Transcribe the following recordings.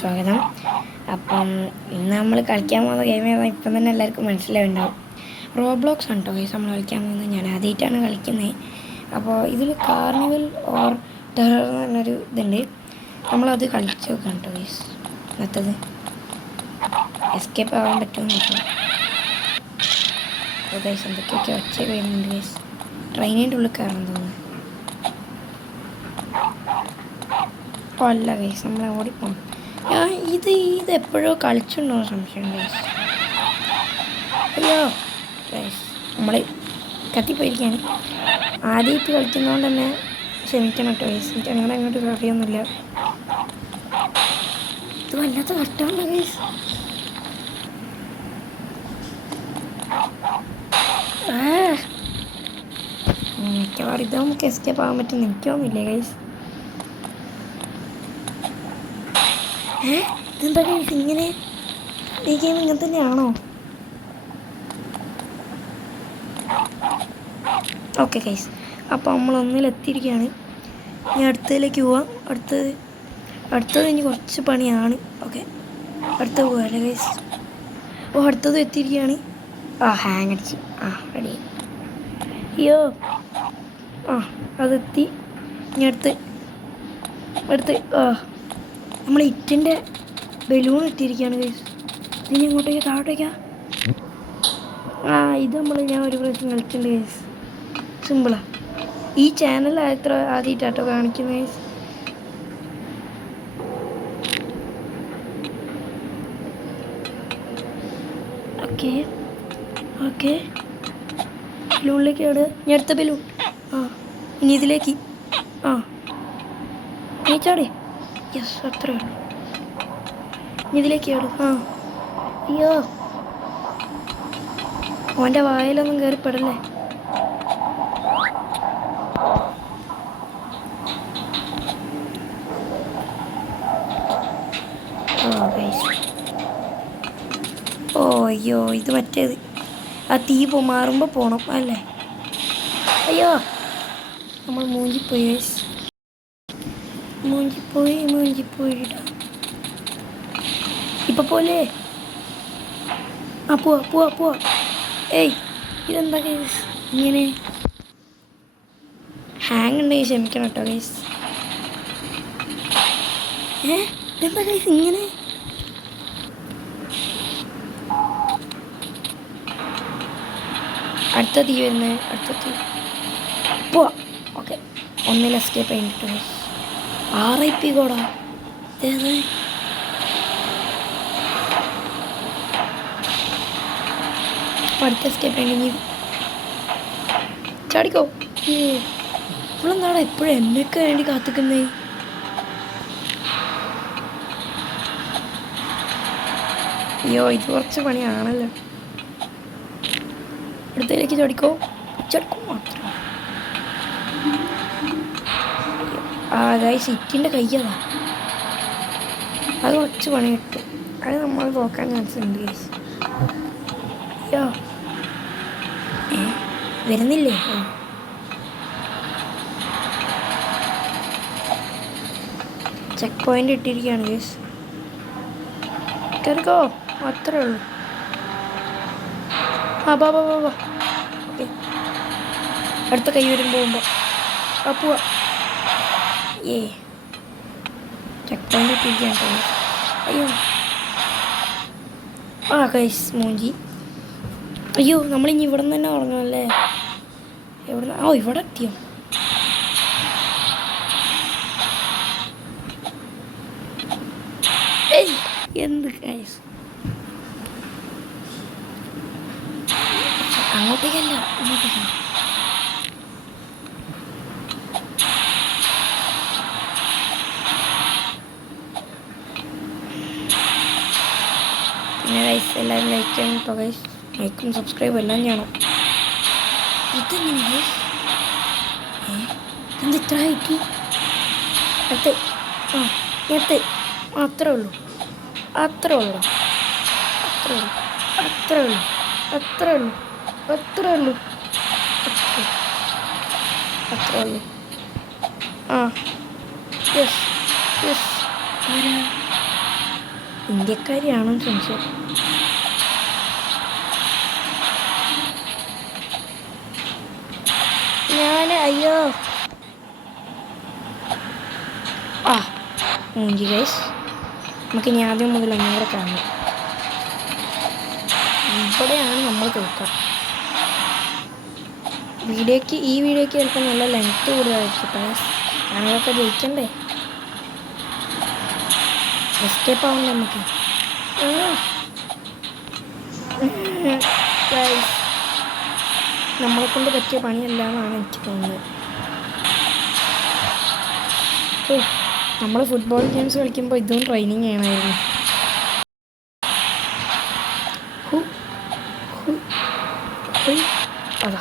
സ്വാഗതം. അപ്പം ഇന്ന് നമ്മൾ കളിക്കാൻ പോകുന്ന ഗെയിം ഏതാ ഇപ്പം തന്നെ എല്ലാവർക്കും മനസ്സിലാവുണ്ടാവും. റോബ്ലോക്സ് ആണ് കേട്ടോ ഗൈസ് നമ്മൾ കളിക്കാൻ പോകുന്നത്. ഞാൻ ആദ്യമായിട്ടാണ് കളിക്കുന്നത്. അപ്പോൾ ഇതിൽ കാർണിവൽ ഓർ ടെറർ എന്ന് പറഞ്ഞൊരു ഇതുണ്ട്. നമ്മളത് കളിച്ച് നോക്കാം കേട്ടോ ഗൈസ്. മറ്റത് എസ്കേപ്പ് ആവാൻ പറ്റുമെന്ന് നോക്കാം. അപ്പോൾ ഗൈസ് എന്തൊക്കെയൊക്കെ ഒച്ച വരുന്നുണ്ട് ഗൈസ്. ട്രെയിനിൻ്റെ ഉള്ളിൽ കയറാൻ തോന്നുന്നു. അല്ല ഗൈസ് നമ്മൾ ഓടിപ്പോണം. ഇത് എപ്പോഴോ കളിച്ചിട്ടുണ്ടോ സംശയം ഗൈസ്. അയ്യോ ഗൈസ് നമ്മൾ കത്തിപ്പോയിരിക്കുകയാണ്. ആദ്യമായിട്ട് കളിക്കുന്നതുകൊണ്ട് തന്നെ ക്ഷമിക്കണം കേട്ടോ ഗൈസ്. എനിക്ക് അങ്ങനെ അങ്ങോട്ട് അറിയൊന്നുമില്ല. ഇത് വല്ലാത്ത കഷ്ടമാണ് ഗൈസ്. മിക്കവാറും ഇത് നമുക്ക് എസ്കേപ്പ് ആകാൻ പറ്റുമെന്ന് എനിക്ക് തോന്നുന്നില്ലേ ഗൈസ്. ഇതെന്താ ഗൈസ് ഇങ്ങനെ? ഈ ഗെയിം ഇങ്ങനെ തന്നെയാണോ? ഓക്കെ ഗൈസ്, അപ്പോൾ നമ്മൾ ഒന്നിലെത്തിയിരിക്കുകയാണ്. ഇനി അടുത്തതിലേക്ക് പോവാം. അടുത്തത് ഇനി കുറച്ച് പണിയാണ്. ഓക്കെ അടുത്തത് പോകാമല്ലേ ഗൈസ്. അടുത്തത് എത്തിയിരിക്കുകയാണ്. ഹാങ് അടിച്ച് റെഡി. അയ്യോ അതെത്തി. ഇനി അടുത്ത് നമ്മൾ ഇറ്റിൻ്റെ ബലൂൺ ഇട്ടിരിക്കുകയാണ് ഗൈസ്. ഇനി ഇങ്ങോട്ടേക്ക് താഴോട്ടേക്കാ. ഇത് ഞാൻ ഒരു പ്രാവശ്യം കളിച്ചിട്ടുണ്ട് ഗൈസ്. സിമ്പിളാ. ഈ ചാനൽ എത്ര ആദ്യമായിട്ടാട്ടോ കാണിക്കുന്നത് ഗൈസ്. ഓക്കെ ബലൂണിലേക്ക് ആണ്. ഞാൻ അടുത്ത ബലൂൺ. ഇനി ഇതിലേക്ക്. നീച്ചാടേ. യെസ് അത്രേ ഉള്ളൂ. ഇതിലേക്കാണ്. അയ്യോ അവൻ്റെ വായിലൊന്നും കയറിപ്പെടല്ലേ. അയ്യോ ഇത് മറ്റേത് ആ തീ മാറുമ്പോൾ പോണം അല്ലേ. അയ്യോ നമ്മൾ മൂഞ്ചിപ്പോയി ഗൈസ്. മൂഞ്ചിപ്പോയിട്ടാ. ഇപ്പം പോലെ പോവാ. ഏയ് ഇതെന്താ ഗൈസ് ഇങ്ങനെ? ഹാങ് ഉണ്ടെങ്കിൽ ക്ഷമിക്കണം കേട്ടോ ഗൈസ്. ഇതെന്താ ഗൈസ് ഇങ്ങനെ? അടുത്ത തീ വരുന്നത്. പോവാ. ഓക്കെ ഒന്നിൽ എസ്കേപ്പ് കഴിഞ്ഞിട്ട് ഗൈസ്. RIP കോടാ. അടുത്ത എസ്കേപ്പ് കഴിഞ്ഞെങ്കിൽ ചാടിക്കോ. ഇവളെന്താടാ എപ്പോഴും എന്നൊക്കെ വേണ്ടി കാത്തിക്കുന്നേ? അയ്യോ ഇത് കുറച്ച് പണിയാണല്ലോ. അടുത്തതിലേക്ക് ചാടിക്കോ മാത്രം. ഗൈസ് ഇറ്റിൻ്റെ കയ്യതാ. അത് കുറച്ച് പണി കിട്ടും. അത് നമ്മൾ നോക്കാൻ ചാൻസ് ഉണ്ട് ഗൈസ്. അയ്യോ വരുന്നില്ലേ? ചെക്ക് പോയിന്റ് ഇട്ടിരിക്കുകയാണ് ഗൈസ്. കയറിക്കോ അത്രേ ഉള്ളൂ. ഓക്കെ അടുത്ത കൈ വരുമ്പോൾ പോവാ. ചെക്ക് പോയിന്റ് ഇട്ടിരിക്കുകയാണ്. അയ്യോ ഗൈസ് മൂഞ്ചി. അയ്യോ നമ്മളിനി ഇവിടെ നിന്ന് തന്നെ ഉറങ്ങണമല്ലേ. എവിടെ ഇവിടെ എത്തിയോ? എന്ത് ഗൈസ് അങ്ങോട്ടേക്കല്ല ഇങ്ങോട്ടേക്കാണ്. പിന്നെ ഗൈസ് എല്ലാവരും ലൈക്ക് ചെയ്യണം കേട്ടോ ഗൈസ്. ലൈക്കും സബ്സ്ക്രൈബും എല്ലാം ചെയ്യണം. ഇതെങ്ങനെ എന്ത് ഇത്ര ഹൈറ്റ്? അടുത്ത് അത്രേ ഉള്ളൂ. യെസ് ഇന്ത്യക്കാരിയാണെന്ന് സംശയം. അയ്യോ മൂഞ്ചി ഗൈസ്. നമുക്ക് ഇനി ആദ്യം മുതൽ ഒന്നുകൂടെ കാണാം. ഇവിടെയാണ് നമ്മൾ തോക്കുക. ഈ വീഡിയോയ്ക്ക് ചിലപ്പോൾ നല്ല ലെങ്ത്ത് കൂടുതലായിരിക്കും. ഞാനതൊക്കെ ജയിക്കണ്ടേ. എസ്കേപ്പ് ആവണ്ടേ നമുക്ക്. നമ്മളെ കൊണ്ട് പറ്റിയ പണിയല്ല എന്നാണ് എനിക്ക് തോന്നുന്നത്. നമ്മൾ ഫുട്ബോൾ ഗെയിംസ് കളിക്കുമ്പോൾ ഇതും ട്രെയിനിങ് ചെയ്യണമായിരുന്നു. അതാ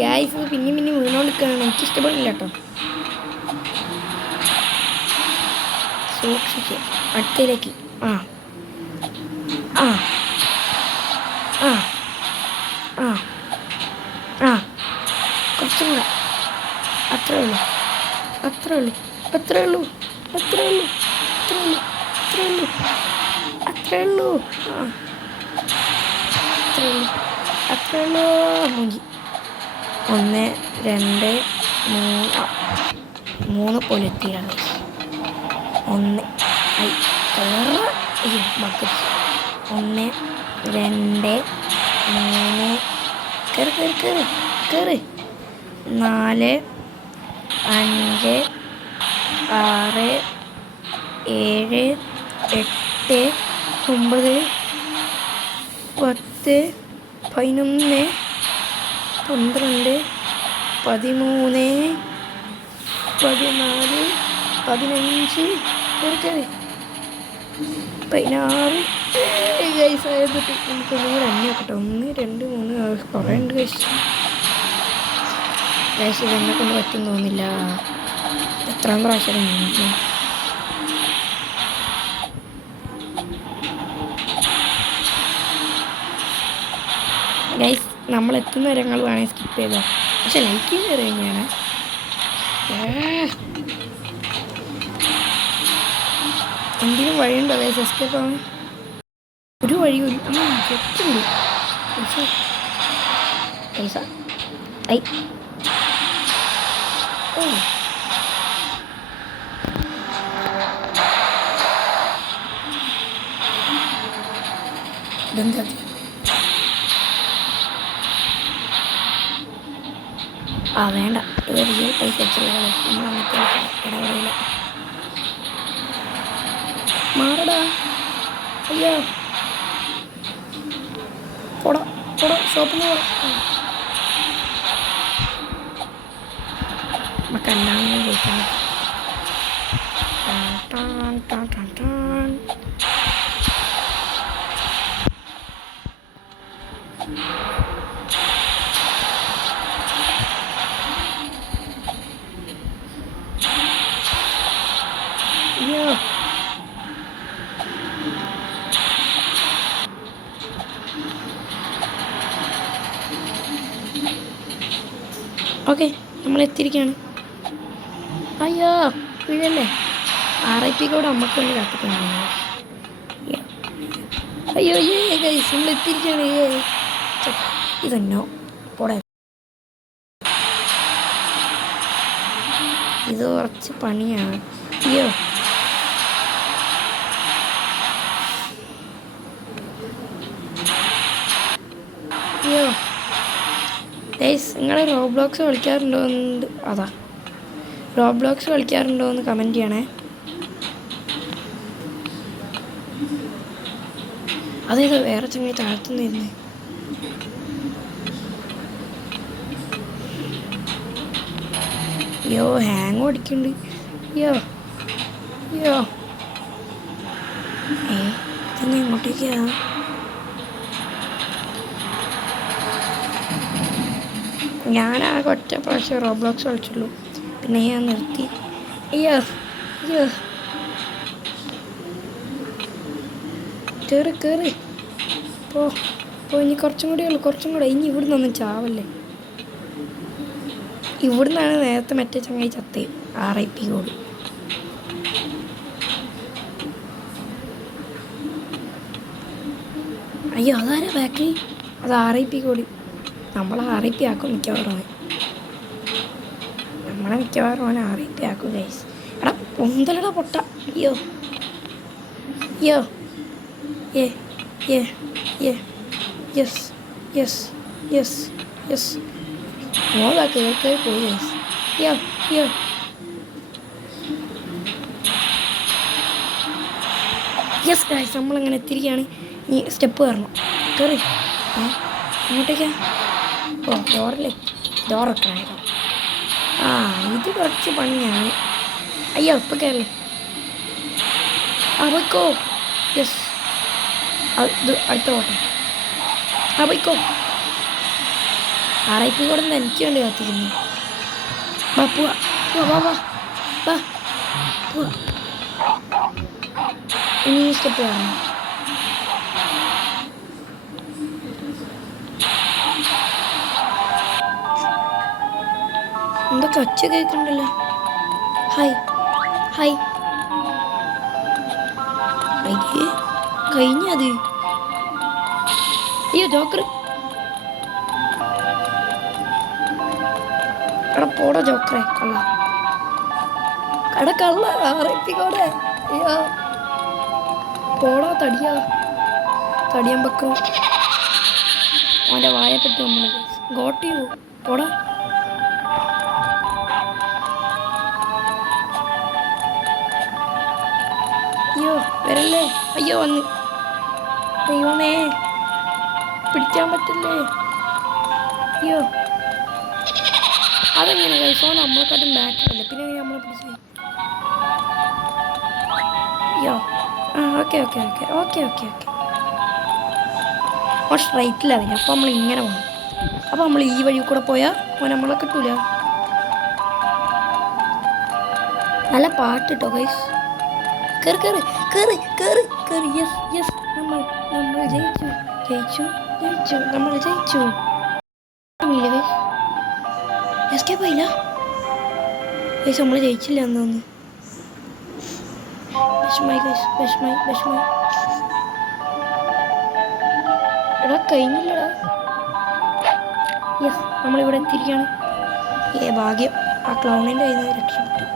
ഗായ്സ് പിന്നെയും വീണോണ്ടിരിക്കുകയാണ്. എനിക്കിഷ്ടപ്പെടില്ല കേട്ടോ. സൂക്ഷിച്ച് അടുത്തേക്ക്. കുറച്ചും കൂടെ. അത്രേ ഉള്ളൂ. മൂഞ്ചി. 1 2 3 പൊലെത്തിയാണ്. 1 ബക്കറ്റ്. 1 2 3 കയറി 4 5 6 7 8 9 10 11 12 13 14 15 16 ഗൈസ് ആയപ്പോഴത്തെ നമുക്കൊന്നും കൂടെ എണ്ണ നോക്കട്ടെ. 1 2 3 കുറേ ഉണ്ട് ഗൈസ്. ഇതെന്നെ കൊണ്ട് പറ്റും തോന്നില്ല. എത്രാം പ്രാവശ്യം ഗൈസ് നമ്മൾ എത്തുന്ന വരങ്ങൾ വേണമെങ്കിൽ സ്കിപ്പ് ചെയ്തോ. പക്ഷെ ലൈക്ക് ചെയ്ത് തന്നെയാണ്. എന്തെങ്കിലും വഴിയുണ്ടോ ഗൈസ് എസ്കേപ്പ് ആവാൻ? ഒരു വഴിയും എത്തുണ്ട്. പൈസ ഇതെന്താ വേണ്ട. ഇത് റിയൽ പൈസ വെച്ചുള്ള നമ്മളങ്ങനത്തെ ഇടപെടില്ല. മാറടാ. അയ്യോ പോടാ ഷോപ്പിൽ നിന്ന് നമുക്കെല്ലാം ജയിക്കാൻ ഓക്കെ നമ്മൾ എത്തിയിരിക്കുകയാണ്. അയ്യോ വീഴല്ലേ. RIP കൂടെ അമ്മക്ക് വേണ്ടി കാത്തിട്ടുണ്ട്. അയ്യോ ഗൈസ് നമ്മൾ എത്തിയിരിക്കുകയാണ്. ഇതെന്നോ പോടെ. ഇത് കുറച്ച് പണിയാണ്. അയ്യോ ഗൈസ് നിങ്ങൾ റോബ്ലോക്സ് കളിക്കാറുണ്ടോ എന്ന് കമൻറ്റ് ചെയ്യണേ. അതേതോ വേറെ ചങ്ങായി താഴ്ത്തുന്നിരുന്നേ. ഹാങ് ഓടിക്കുന്നുണ്ട്. എന്തൊക്കെയാ? ഞാനാകെ ഒറ്റ പ്രാവശ്യം റോബ്ലോക്സ് കളിച്ചുള്ളൂ, പിന്നെ ഞാൻ നിർത്തി. അയ്യോ അയ്യോ, കയറി കയറി പോ പോ. ഇനി കുറച്ചും കൂടി ഉള്ളു, കുറച്ചും കൂടെ. ഇനി ഇവിടുന്ന് ഒന്നും ചാവല്ലേ. ഇവിടുന്നാണ് നേരത്തെ മറ്റേ ചങ്ങായി ചത്തേ, RIP കോഡ്. അയ്യോ അതാരാ ബാക്കിൽ? അത് RIP കോഡ്. നമ്മളെ RIP ആക്കും മിക്കവാറും. നമ്മളെ മിക്കവാറും അവൻ RIP ആക്കും ഗൈസ്. എടാ ഒന്തലടാ പൊട്ട. അയ്യോ അയ്യോ. ഏ ഏ ഏ യെസ് യെസ് യെസ് യെസ്. മോളാ കേൾക്കേ പോയി ഗൈസ്. അയ്യോ അയ്യോ. യെസ് ഗൈസ്, നമ്മളങ്ങനെ എത്തിരിക്കുകയാണ്. ഈ സ്റ്റെപ്പ് കയറണം. കയറി. അങ്ങോട്ടേക്കാ? ഓ ഡോറല്ലേ, ഡോറൊക്കെയാണോ? ആ ഇത് കുറച്ച് പണിയാണ്. അയ്യോ ഇപ്പം കയറി. പോയിക്കോ. യെസ്, ഇത് അടുത്ത പോട്ടെ. പോയിക്കോ. RIP കൂടെ എനിക്ക് വേണ്ടി കാത്തിരിക്കുന്നു. വാ പോവാ പോവാ വാ വാ പോവാ. ഇനി സ്റ്റെപ്പ് കാണണം. എന്തൊക്കെ ഒച്ച കേൾക്കണ്ടല്ലോ. Hi hi. അയ്യേ കഴിഞ്ഞത്. അയ്യോ ജോക്കർ. എടാ പോടാ ജോക്കറെ, കള്ള കള്ള RIP കോടെ. അയ്യോ പോടാ തടിയാ, തടിയാൻ വെക്കും. അവൻ്റെ വായപ്പെട്ടി നമ്മൾ ഗോട്ട് ചെയ്തു. പോടാ. അയ്യോ വരല്ലേ. അയ്യോ വന്ന്. ദൈവമേ പിടിക്കാൻ പറ്റില്ലേ. അയ്യോ അതെങ്ങനെ കഴിച്ചോ, നമ്മളെക്കാട്ടും ബാക്കിലല്ലേ, പിന്നെ നമ്മളെ പിടിച്ച്. അയ്യോ okay okay okay okay okay okay. അപ്പോൾ സ്ട്രൈറ്റിലാണ് വരിക, അപ്പോൾ നമ്മൾ ഇങ്ങനെ പോകണം. അപ്പോൾ നമ്മൾ ഈ വഴി കൂടെ പോയാൽ അപ്പോൾ നമ്മളെ കിട്ടൂല. നല്ല പാട്ട് കേട്ടോ ഗൈസ്. കയറി കയറി കയറി കയറി കയറി. യെസ് യെസ്, നമ്മൾ ജയിച്ചു ജയിച്ചു ജയിച്ചു, നമ്മൾ ജയിച്ചു. എസ്കേപ്പ് ആയില്ല ഗൈസ്, നമ്മൾ ജയിച്ചില്ല എന്നൊന്ന്. വിഷമായി ഗൈസ്, വിഷമായി വിഷമായി. എടാ കഴിഞ്ഞില്ലടാ. യെസ്, നമ്മളിവിടെ എത്തിയിരിക്കുകയാണ്. ഭാഗ്യം, ആ ക്ലൗണിൻ്റെ കയ്യിൽ നിന്ന് രക്ഷപ്പെട്ടു.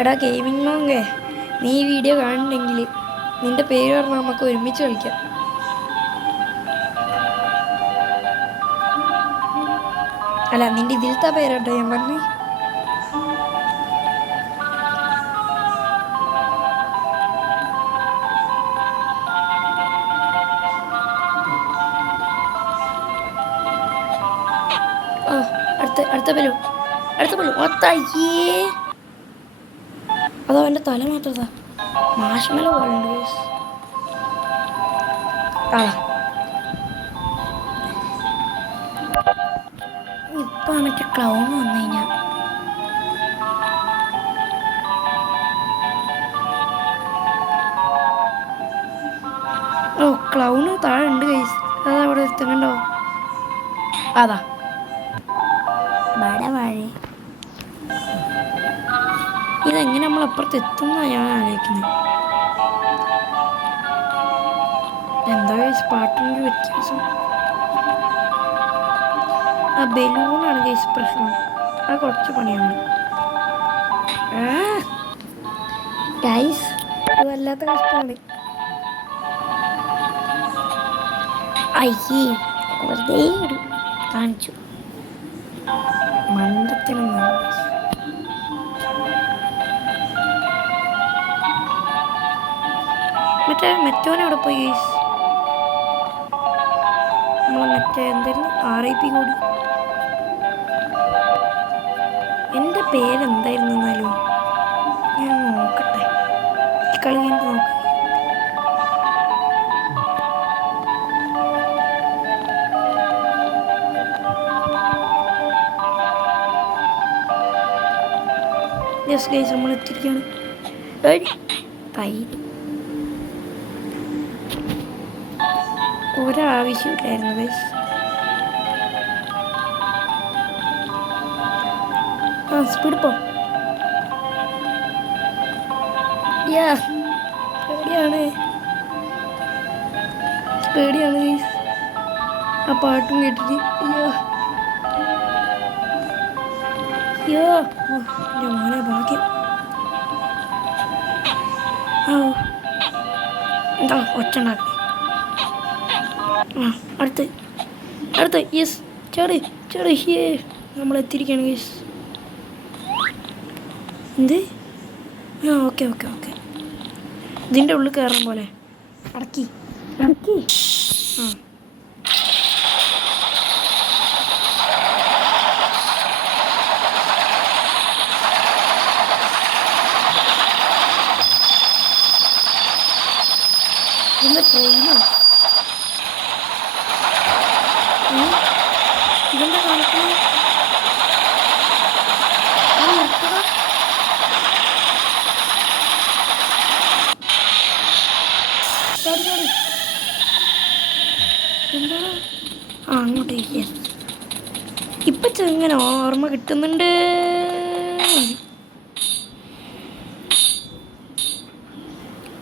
എടാ ഗെയിമിംഗ് മോങ്കേ, നീ ഈ വീഡിയോ കാണുന്നുണ്ടെങ്കിൽ നിൻ്റെ പേര് പറഞ്ഞാൽ നമുക്ക് ഒരുമിച്ച് കളിക്കാം. അല്ല നിൻ്റെ ഇതിലത്തെ പേരാട്ടോ ഞാൻ പറഞ്ഞു. അടുത്ത ബലൂ, അടുത്ത ബലൂ. ഒത്തയ്യേ, അതോ എൻ്റെ തല മാത്രതാ മാഷ്മല പോലുണ്ട്. ഇപ്പം മറ്റേ ക്ലൗൺ വന്നു കഴിഞ്ഞാൽ ക്ലൗണ് താഴെ ഉണ്ട് ഗൈസ്. അതാ അവിടെ എത്തുന്നുണ്ടോ? അതാ വാഴ. ഇതെങ്ങനെ നമ്മൾ അപ്പുറത്ത് എത്തുന്ന ഞാൻ ആലോചിക്കുന്നത്. എന്താ ഗൈസ് പാട്ടിൻ്റെ വ്യത്യാസം? ആ ബലൂണാണ് ഗൈസ് പ്രശ്നം. അത് കുറച്ച് പണിയാണ് ഗൈസ്, അത് വല്ലാത്ത കഷ്ടമാണ്. അയ്യേ വെറുതെ ഒരു കാണിച്ചു മണ്ടത്തിനും. മറ്റവനവിടെ പോയി ഗൈസ്. നമ്മളെ മറ്റേ എന്തായിരുന്നു RIP കൂടി. പേരെന്തായിരുന്നു എന്നാലും ഞാൻ നോക്കട്ടെ. ഈ കളി കഴിഞ്ഞിട്ട് നോക്കാം. യെസ് ഗൈസ്, നമ്മൾ എത്തിയിരിക്കുകയാണ്. തൈര് ഒരാവശ്യമില്ലായിരുന്നു ഗൈസ്. സ്പീഡ് പോ. പേടിയാണ് ഗൈസ് ആ പാട്ടും കേട്ടിട്ട്. അയ്യോ എൻ്റെ മോനെ ഭാഗ്യം. എന്താ ഒച്ച ഉണ്ടാക്കണേ? അടുത്ത് യെസ് ചേടി ഹേ നമ്മൾ എത്തിയിരിക്കുകയാണ് ഗൈസ്. എന്ത്? ഓക്കെ ഇതിൻ്റെ ഉള്ളിൽ കയറാൻ പോലെ അടക്കി. ഇതിൻ്റെ ട്രെയിനോ ഇതെന്താ കാണിക്കുന്നത്? എന്താണ്? അങ്ങോട്ട് ഇപ്പൊ ചെങ്ങനെ ഓർമ്മ കിട്ടുന്നുണ്ട്.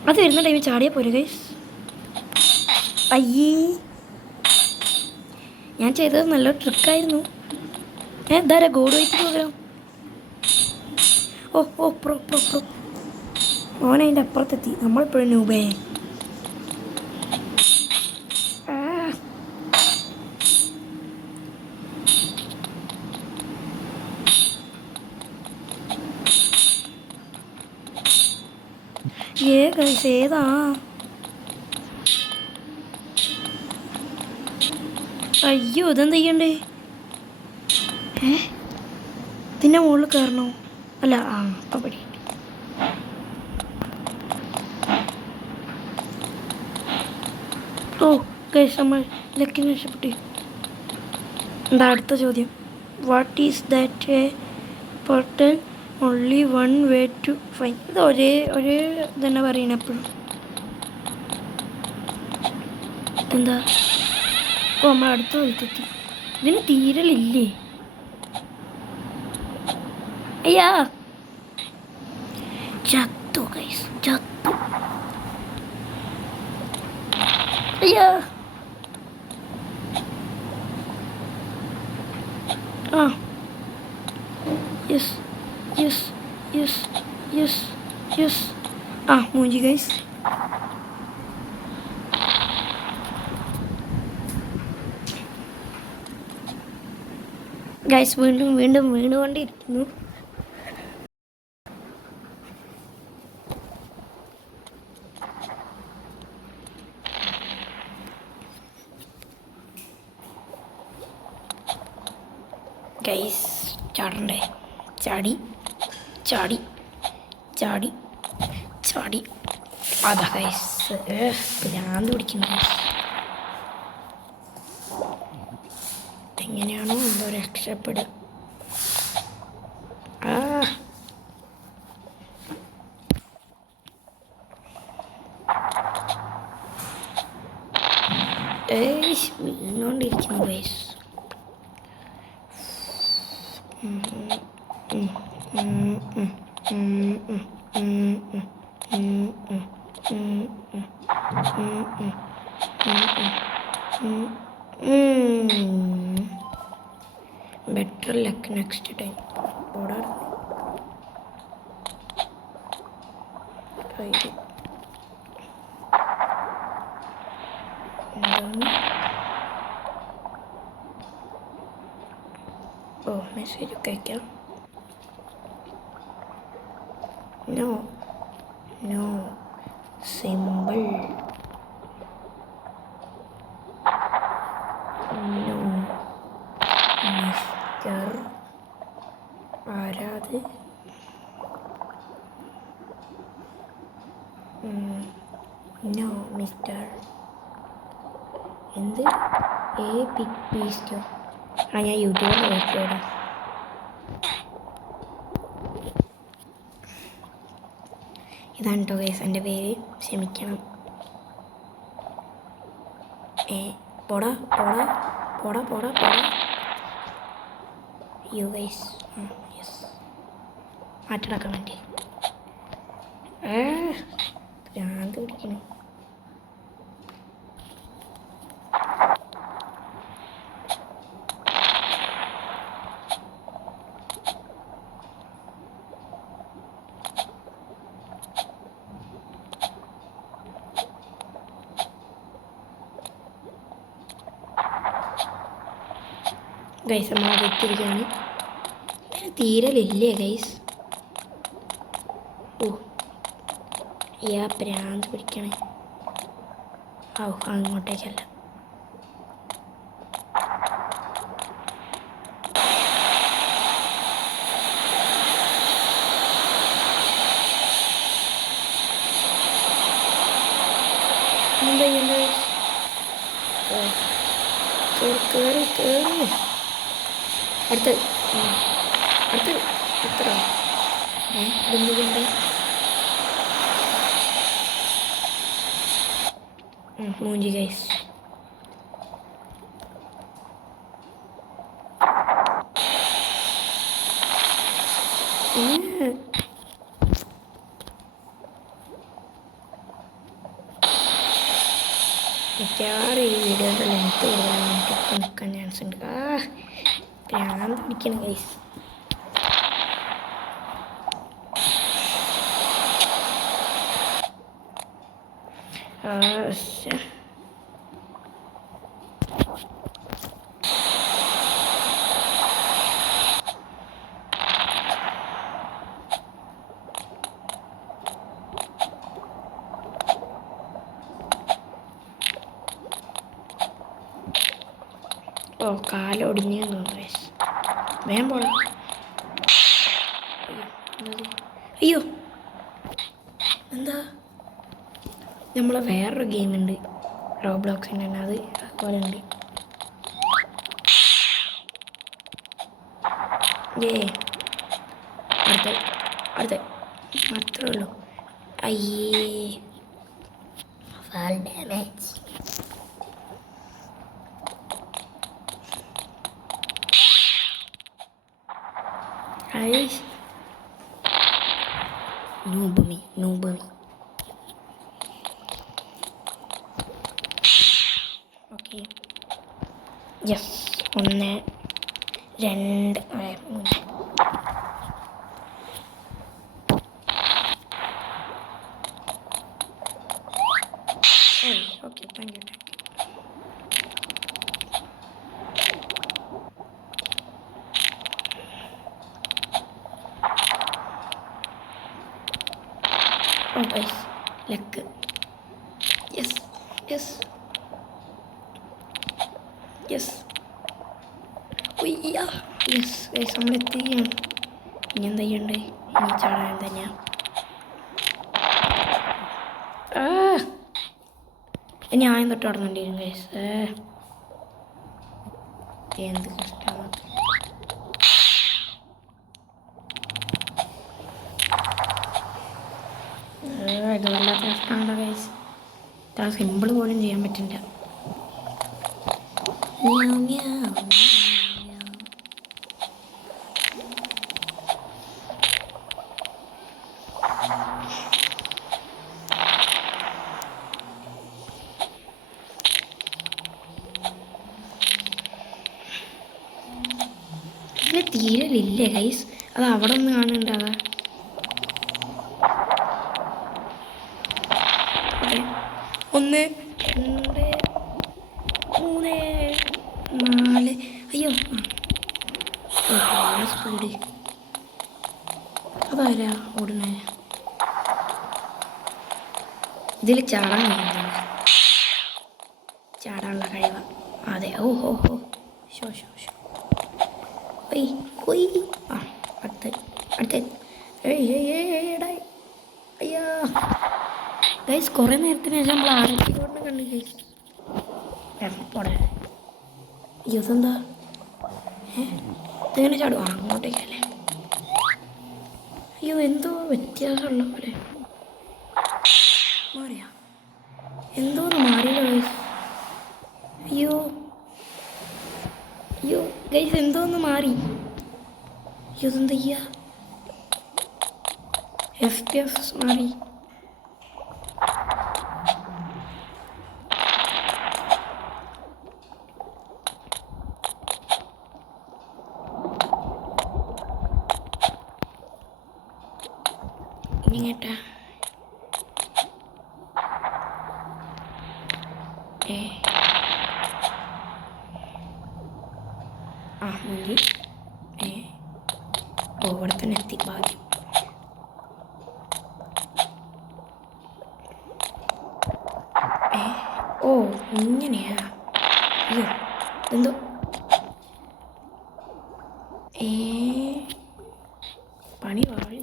അത് വരുന്ന ടൈമിൽ ചാടിയാ പോരെ ഗൈസ്. അയ്യേ, ഞാൻ ചെയ്തത് നല്ല ട്രിക്കായിരുന്നു. എന്താ ഗോഡ് വൈറ്റ് പ്രോഗ്രാം. ഓ പ്രോ ഓൻ അതിൻ്റെ അപ്പുറത്തെത്തി. നമ്മളിപ്പോഴും നൂബേ. ഗൈസ് ഏതാ? അയ്യോ, ഇതെന്ത് ചെയ്യണ്ടേ? ഇതിൻ്റെ മുകളിൽ കയറണോ? അല്ല, അപ്പം പടി. ഗൈസ് നമ്മൾ ലക്കിന് രക്ഷപ്പെട്ടു. എന്താ അടുത്ത ചോദ്യം? What is that a portal only one way to fine? ഇത് ഒരേ തന്നെ പറയണ എപ്പോഴും. എന്താ? നമ്മൾ അടുത്ത വലുത്തെത്തി. ഇതിന് തീരലില്ലേ? അയ്യാ, ചത്തു ഗൈസ്, ചത്തു. അയ്യാ, യെസ് മൂഞ്ചി ഗൈസ്. ഗൈസ് വീണ്ടും വീണുകൊണ്ടിരിക്കുന്നു. ഗൈസ് ചാടണ്ടേ? ചാടി അതാ ഗൈസ്. ഭ്രാന്ത് പിടിക്കുന്നു ഗൈസ്. എങ്ങനെയാണോ എന്തോ രക്ഷപ്പെടുക. വീണോണ്ടിരിക്കുന്നു guys. Better luck next time. Message ഒക്കെ അയക്കാം. No simple. നോ മിസ്റ്റർ ആരാത്? നോ മിസ്റ്റർ എന്ത് പിക് പീസ്റ്റോ? ഞാൻ യൂട്യൂബിൽ നോക്കിയോടാ. ഇതാണ് കേട്ടോ ഗൈസ് എൻ്റെ പേര്, ക്ഷമിക്കണം. പോടാ പോടാ പോടാ പോടാ പോടാ. യു ഗൈസ് യെസ് മാറ്റട കമൻറ്റ്. ഭ്രാന്ത് പിടിക്കണേ. ഗൈസ് നമ്മൾ വെച്ചിരിക്കുകയാണ്. തീരലില്ലേ ഗൈസ്? ഓ പ്രാന്ത് പിടിക്കണേ. അങ്ങോട്ടേക്കല്ല. എന്താ ചെയ്യുന്നത്? കേറി കേറി അടുത്ത് അടുത്ത് എത്ര ഇതെന്തുകൊണ്ട് മൂഞ്ചി ഗൈസ്. മിക്കവാറും ഈ വീഡിയോയുടെ ലെങ്ത് കൂടുതലാണ്, എനിക്കൊക്കെ നിൽക്കാൻ ചാൻസ് ഉണ്ട്. പ്രാന്ത് പിടിക്കണം ഗൈസ്. കാലൊടിഞ്ഞു തോന്നുന്നു ഗൈസ്. വേഗം പോണം. അയ്യോ എന്താ? നമ്മളെ വേറൊരു ഗെയിമുണ്ട് റോബ്ലോക്സിൻ്റെ തന്നെ, അതുപോലെ ഉണ്ട്. അടുത്ത മാത്രമേ ഉള്ളൂ. അയ്യേ ഫാൾ ഡാമേജ്. നൂബമി okay yes. 1 2 3 okay thank you. Guys luck. Yes yes yes yes guys നമ്മളെത്തിയാണ്. ഇനി എന്താ ചെയ്യണ്ടേ? ഇനി ചാടാൻ തന്നെയാണ്. ഞാൻ തൊട്ട് നടന്നുകൊണ്ടിരും ഗൈസ്. എന്ത് കഷ്ടമാണ്. ഇത് വല്ലാത്ത കഷ്ടമാണല്ലോ ഗൈസ്. ഇത്ര സിമ്പിൾ പോലും ചെയ്യാൻ പറ്റില്ല. ഇതിന് തീരലില്ലേ ഗൈസ്? അത് അവിടെ ഒന്ന് കാണുന്നുണ്ടാകാം. 1 2 3 4 അയ്യോ സ്പീഡ്. അതാരാ ഓടുന്നേ? ഇതിൽ ചാടാൻ കഴിയുന്നില്ല. ചാടാനുള്ള കഴിവ്. അതെ. ഷോ ഷോ ഷോ. ഹൊയ് ഹൊയ്. 10 അടുത്ത അയ്യാ ഗൈസ് കുറേ നേരത്തിന് ശേഷം നമ്മൾ ആർത്തിയോടെ കണ്ടു ഗൈസ്. പോടെ ഇതെന്താ ഇതെങ്ങനെ ചാടും അങ്ങോട്ടേക്കല്ലേ? അയ്യോ എന്തോ വ്യത്യാസമുള്ള പോലെ മാറിയാ എന്തോന്ന് മാറിയില്ല ഗൈസ്. അയ്യോ അയ്യോ ഗൈസ് എന്തോന്ന് മാറി. അയ്യോ ഇതെന്താ ചെയ്യാ? FPS മാറി. ഇങ്ങേട്ടാ മതി. ഇവിടെ തന്നെ എത്തി ഭാഗ്യം. ഓ ഇങ്ങനെയാ? അയ്യോ എന്തോ പണി വാളി.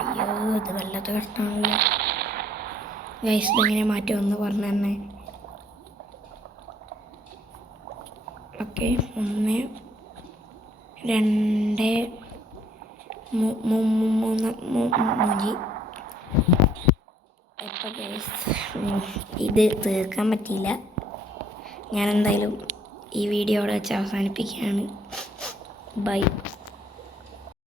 അയ്യോ ഇത് വല്ലാത്ത കഷ്ടമാണല്ലോ ഗൈസ്. ഇതെങ്ങനെ മാറ്റുമെന്ന് പറഞ്ഞു തന്നെ. ഓക്കെ 1 2 3 ഇപ്പോൾ ഗൈസ് ഇത് തീർക്കാൻ പറ്റിയില്ല. ഞാൻ എന്തായാലും ഈ വീഡിയോ അവിടെ വെച്ച് അവസാനിപ്പിക്കുകയാണ്. ബൈ.